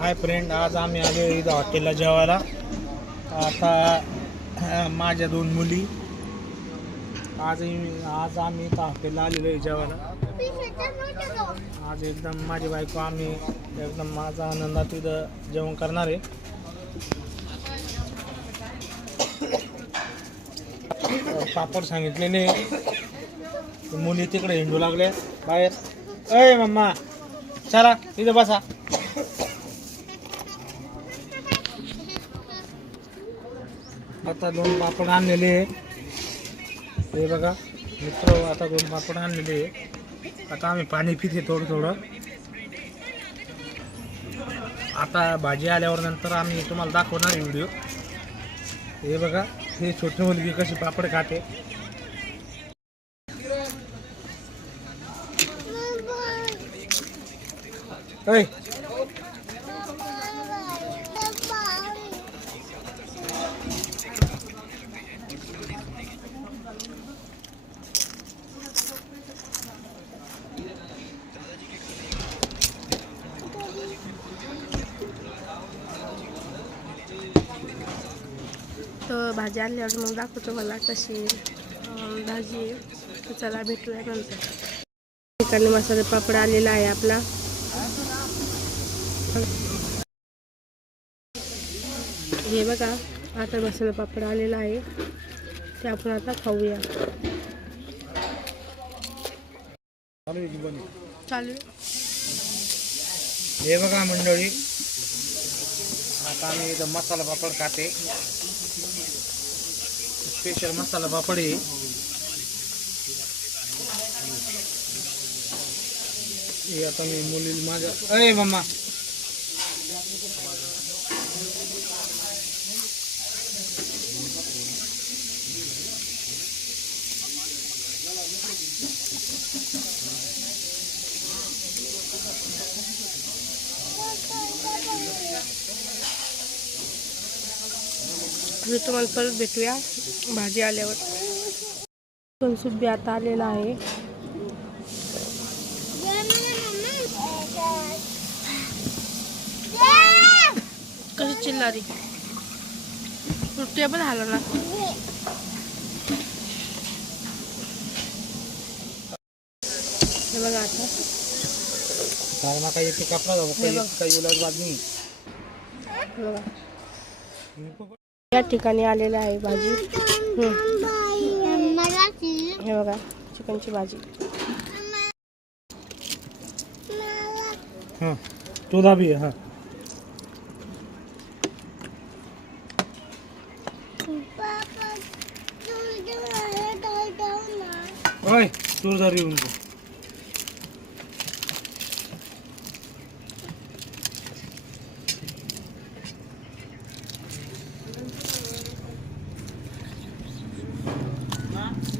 Hi friend आज आम्ही आलो इथं हॉटेलला जेवायला. आता माझ्या दोन मुली. आज आज आम्ही इथं हॉटेलला आलेलो आहे जेवायला. आज एकदम माझी बायको आम्ही एकदम माझा आनंदात इथं जेवण करणार आहे. पापड पापड सांगितलेले. मुली तिकडे हिंडू लागल्या बाहेर. अय मम्मा. चला इथं बसा. आता दोन पापड आणलेले आहे. हे बघा मित्र आता दोन पापड आणलेले आहे. आता आम्ही पाणी पिते थोडं थोडं. आता भाजी आल्यावर नंतर आम्ही तुम्हाला दाखवणार व्हिडिओ. हे बघा हे छोटी मुलगी कशी पापड खाते. ऐ तर भाजी आणल्यावर मग दाखवतो मला कशी भाजी आहे. तर चला भेटूया नंतर. ठिकाणी मसाले पापड आलेला आहे आपला. हे बघा आता मसाला पापड आलेला आहे. ते आपण आता खाऊया. चालू हे बघा मंडळी आता आम्ही मसाला पापड खाते. स्पेशल मसाला पापड आहे हे आता मी मुलीला माझ्या अय मम्मा मी तुम्हाला परत भेटूया भाजी आल्यावर. कनसुब्बी आता आलेला आहे. कशी चिल्लारी? तू टेबल आला ना. हे बघा आता. कारण आता इथे कपडा जाऊ हे बघ. काही उलट बाद नाही हे बघा. या ठिकाणी आलेलं आहे भाजी. हे बघा चिकनची भाजी. हां बी आहे हां. ओय तूर जरी उनको John?